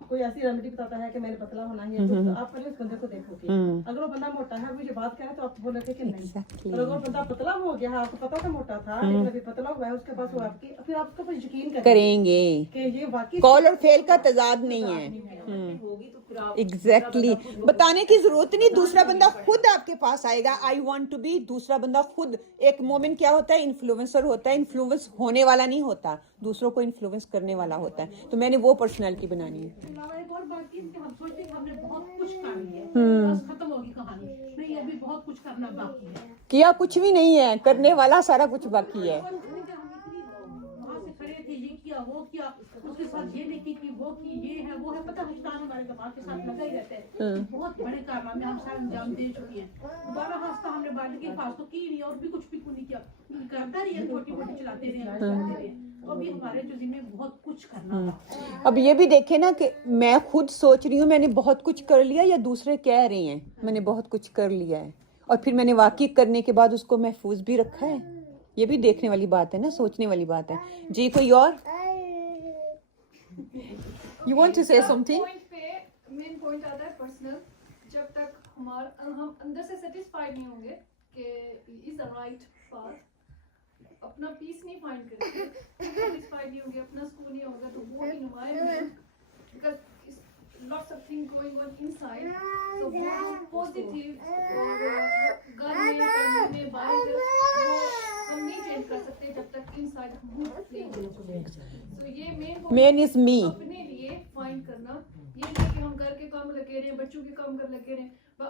کوئی ایسی ریمیڈی بتاتا ہے کہ میں نے پتلا ہونا ہے, تو آپ پہلے اس بندے کو دیکھو گے. اگر وہ بندہ موٹا ہے, وہ یہ بات کہہ رہا ہے تو آپ بولے تھے کہ نہیں. اور اگر وہ بندہ پتلا ہو گیا, آپ کو پتا تھا موٹا تھا لیکن ابھی پتلا ہوا ہے, اس کے پاس وہ آپ کی, پھر آپ اس کو یقین کریں گے کہ یہ واقعی کال اور فیل کا تضاد نہیں ہے. ایگزیکٹلی, بتانے کی ضرورت نہیں, دوسرا بندہ خود آپ کے پاس آئے گا. آئی وانٹ ٹو بی, دوسرا بندہ خود. ایک مومن کیا ہوتا ہے, انفلوئنسر ہوتا ہے, انفلوئنس ہونے والا نہیں ہوتا, دوسروں کو انفلوئنس کرنے والا ہوتا ہے. تو میں نے وہ پرسنالٹی بنانی ہے. ایک اور بات کی کہ ہم سوچتے ہیں کہ ہم نے بہت کچھ کر لیا ہے, بس ختم ہوگی کہانی. نہیں, ابھی بہت کچھ کرنا باقی ہے. کیا کچھ بھی نہیں ہے, کرنے والا سارا کچھ باقی ہے. وہاں سے کھڑے تھے, یہ کیا وہ کیا, اس کے ساتھ یہ نہیں کی, وہ کی, یہ ہے وہ ہے, پتہ شیطان ہمارے دماغ کے ساتھ لگا ہی رہتا ہے. بہت بڑے کارنامے ہم سارے انجام دے چکے ہیں. دوبارہ ہنستا ہم نے بات کی, خاص تو کی نہیں, اور بھی کچھ بھی نہیں کیا, کرتا رہی ہے, چھوٹی موٹی چلاتے رہے. تو ابھی ہمارے جو ذمہ بہت کچھ کرنا تھا. اب یہ بھی دیکھیں نا کہ میں خود سوچ رہی ہوں میں نے بہت کچھ کر لیا, یا دوسرے کہہ رہے ہیں میں نے بہت کچھ کر لیا ہے, اور پھر میں نے واقعی کرنے کے بعد اس کو محفوظ بھی رکھا ہے. یہ بھی دیکھنے والی بات ہے نا, سوچنے والی بات ہے. جی کوئی اور, یو وانٹ ٹو سے سم تھنگ. مین پوائنٹ آتا ہے پرسنل. جب تک ہم اندر سے سیٹسفائیڈ نہیں ہوں گے کہ از دا رائٹ پاتھ, اپنا پیس نہیں فائنڈ کریں گے, سیٹسفائیڈ نہیں ہوں گے, اپنا سکون نہیں ہوگا, تو وہ environment, because lots of things going on inside, so وہ positive اور گھر میں باہر وہ ہم نہیں چینج کر سکتے جب تک inside ہم نہیں ہو چکے. so یہ مین از می, اپنے لیے فائنڈ کرنا. یہ نہیں کہ ہم گھر کے کام لگے رہے ہیں, بچوں کے کام کر لگے رہے ہیں,